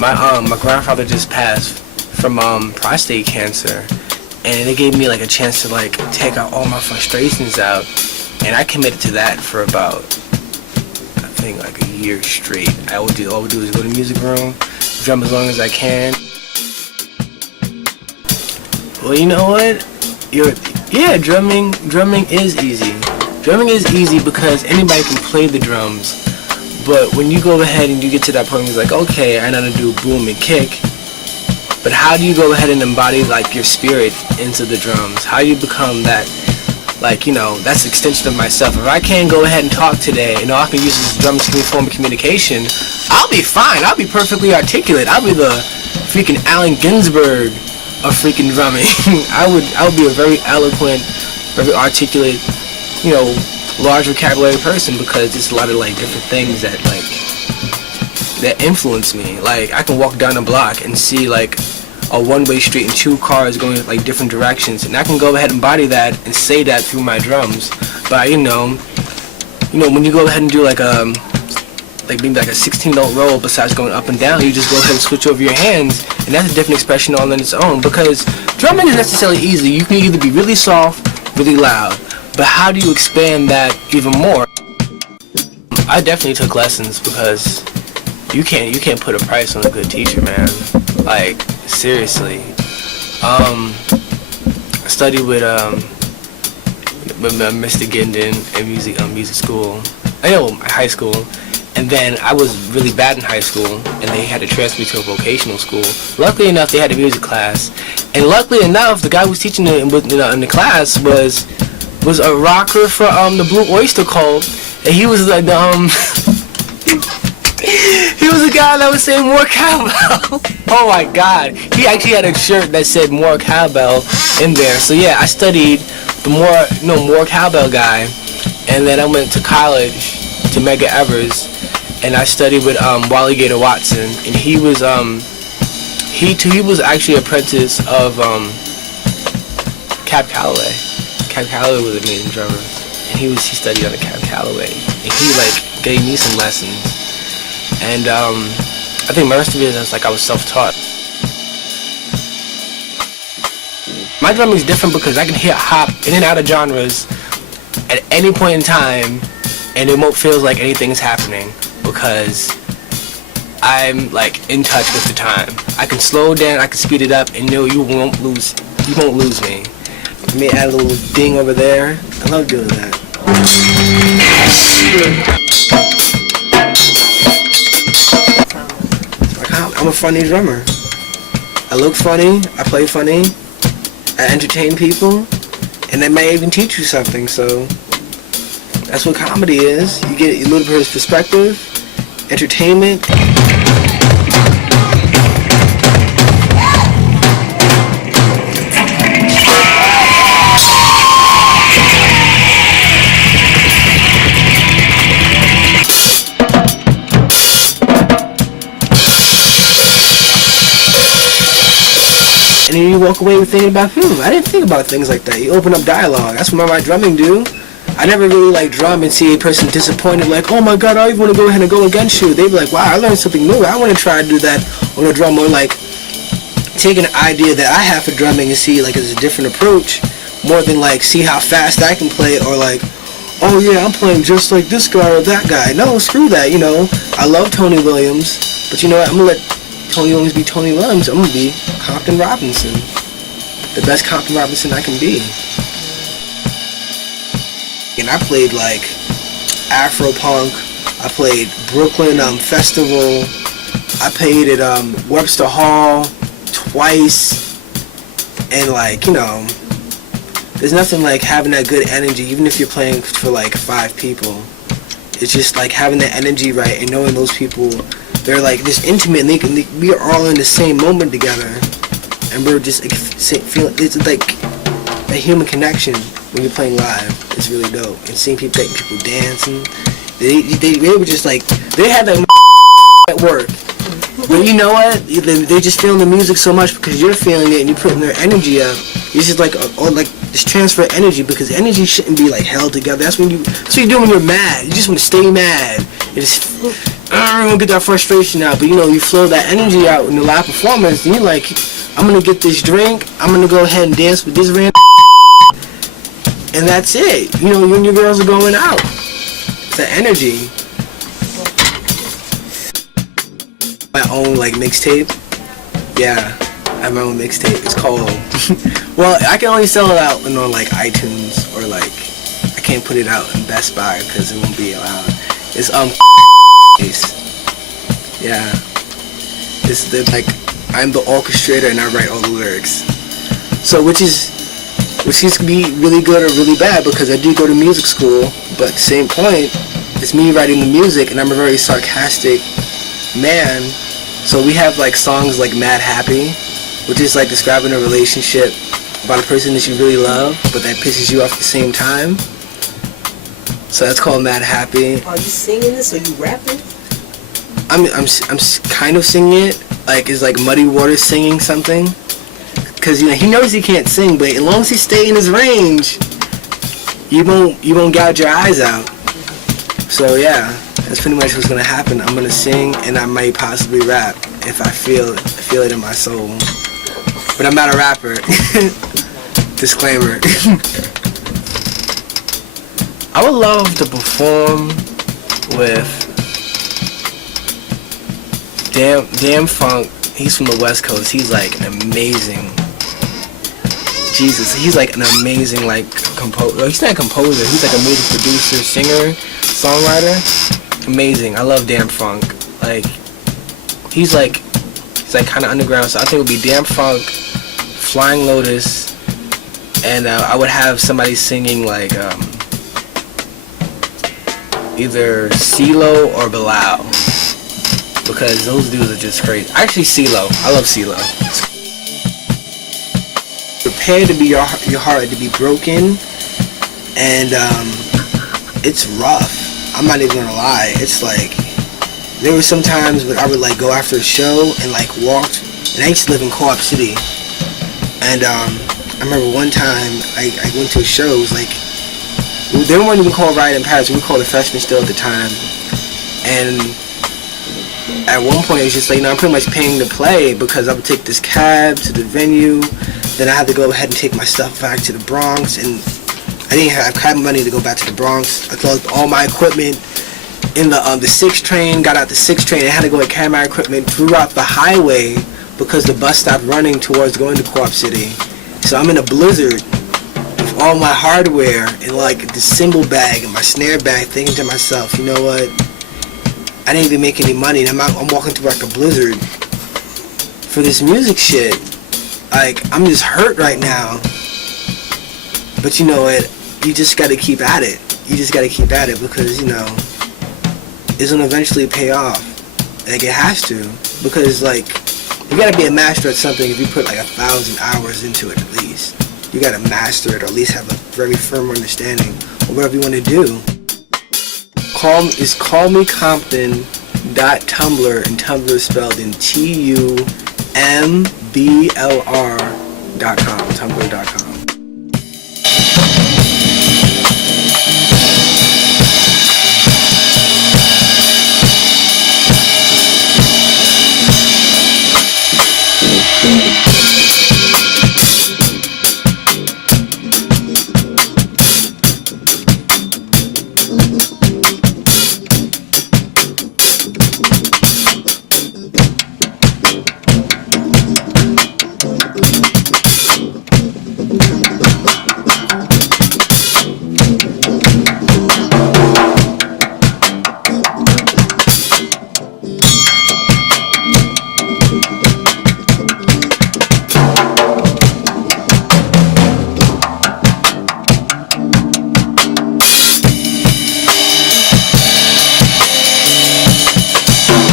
My grandfather just passed from prostate cancer, and it gave me like a chance to like take out all my frustrations out, and I committed to that for about I think like a year straight. All I would do is go to the music room, drum as long as I can. Well, you know what? Drumming is easy. Drumming is easy because anybody can play the drums. But when you go ahead and you get to that point, it's like, okay, I know how to do boom and kick. But how do you go ahead and embody like your spirit into the drums? How do you become that, like, you know, that's an extension of myself. If I can't go ahead and talk today and all I can use is drums as a form of communication, I'll be fine. I'll be perfectly articulate. I'll be the freaking Allen Ginsberg of freaking drumming. I would be a very eloquent, very articulate, you know, large vocabulary person, because there's a lot of like different things that influence me. Like I can walk down a block and see like a one-way street and two cars going like different directions, and I can go ahead and embody that and say that through my drums. But you know when you go ahead and do like maybe like a 16-note roll, besides going up and down, you just go ahead and switch over your hands, and that's a different expression all on its own. Because drumming is necessarily easy. You can either be really soft, really loud. But how do you expand that even more? I definitely took lessons, because you can't put a price on a good teacher, man. Like seriously. I studied with Mr. Gindin in music school. High school. And then I was really bad in high school, and they had to transfer me to a vocational school. Luckily enough, they had a music class, and luckily enough, the guy who was teaching in the class was a rocker for the Blue Oyster Cult, and he was like he was a guy that was saying more cowbell. Oh my God, he actually had a shirt that said more cowbell in there. So yeah, I studied the more cowbell guy, and then I went to college to Medgar Evers, and I studied with Wally Gator Watson, and he was actually an apprentice of Cab Calloway. Cab Calloway was an amazing drummer, and he studied under Cab Calloway, and he like gave me some lessons, and I think most of it was like I was self-taught. My drumming is different because I can hop in and out of genres at any point in time, and it won't feel like anything's happening, because I'm like in touch with the time. I can slow down, I can speed it up, and you won't lose me. Let me add a little ding over there. I love doing that. I'm a funny drummer. I look funny, I play funny, I entertain people, and I may even teach you something, so that's what comedy is. You get a little bit of perspective, entertainment. And then you walk away with thinking about, I didn't think about things like that. You open up dialogue. That's what my drumming do. I never really like drum and see a person disappointed, like, oh my God, I even want to go ahead and go against you. They'd be like, wow, I learned something new. I want to try to do that on a drum, or like take an idea that I have for drumming and see like it's a different approach, more than like see how fast I can play, or like, oh yeah, I'm playing just like this guy or that guy. No, screw that. I love Tony Williams, but you know what? I'm gonna let Tony Williams be Tony Williams. I'm gonna be Compton Robinson, the best Compton Robinson I can be. And I played like Afro Punk, I played Brooklyn Festival, I played at Webster Hall twice, and like, there's nothing like having that good energy, even if you're playing for like 5 people. It's just like having that energy right, and knowing those people, they're like this intimate, and we are all in the same moment together, and we're just like, feeling, it's like a human connection when you're playing live. It's really dope. And seeing people dancing, they were just like, they had that at work. But you know what? They just feeling the music so much because you're feeling it and you're putting their energy up. It's just like, this transfer of energy, because energy shouldn't be like held together. That's what you do when you're mad. You just want to stay mad. I don't get that frustration out, but you know, you flow that energy out in the live performance, and you're like, I'm gonna get this drink, I'm gonna go ahead and dance with this random, and that's it. You know, you and your girls are going out. It's the energy. My own like mixtape. Yeah, I have my own mixtape. It's called. Well, I can only sell it out on like iTunes or like I can't put it out in Best Buy because it won't be allowed. It's yeah. It's like I'm the orchestrator and I write all the lyrics. So which can be really good or really bad because I do go to music school, but at the same point, it's me writing the music and I'm a very sarcastic man. So we have like songs like Mad Happy, which is like describing a relationship about a person that you really love, but that pisses you off at the same time. So that's called Mad Happy. Are you singing this or you rapping? I'm kind of singing it. Like it's like Muddy Waters singing something. Cause you know he knows he can't sing, but as long as he stay in his range, you won't gouge your eyes out. So yeah, that's pretty much what's gonna happen. I'm gonna sing and I might possibly rap if I feel it in my soul. But I'm not a rapper. Disclaimer. I would love to perform with Damn Funk. He's from the West Coast. He's like an amazing. Jesus, he's like an amazing like composer. He's not a composer. He's like a music producer, singer, songwriter. Amazing. I love Damn Funk. Like he's like kind of underground. So I think it would be Damn Funk, Flying Lotus, and I would have somebody singing like either CeeLo or Bilal, because those dudes are just crazy. Actually, CeeLo. I love CeeLo. Prepare to be your heart to be broken, and it's rough. I'm not even gonna lie. It's like there were some times when I would like go after a show and like walked, and I used to live in Co-op City, and I remember one time I went to a show. It was like they weren't even called Riot in Paris. We were called the Freshmen still at the time, and at one point it was just like, you know, I'm pretty much paying to play because I would take this cab to the venue, then I had to go ahead and take my stuff back to the Bronx, and I didn't have cab money to go back to the Bronx. I closed all my equipment in the 6 train, got out the 6 train, and had to go and carry my equipment throughout the highway because the bus stopped running towards going to Co-op City. So I'm in a blizzard with all my hardware and like the cymbal bag and my snare bag, thinking to myself, you know what? I didn't even make any money, and I'm walking through like a blizzard for this music shit. Like, I'm just hurt right now. But you know what? You just gotta keep at it. You just gotta keep at it because, you know, it's gonna eventually pay off. Like, it has to. Because, like, you gotta be a master at something if you put like 1,000 hours into it at least. You gotta master it or at least have a very firm understanding of whatever you wanna do. Is callmecompton.tumblr, and Tumblr is spelled in TUMBLR.com, tumblr.com. Mm-hmm.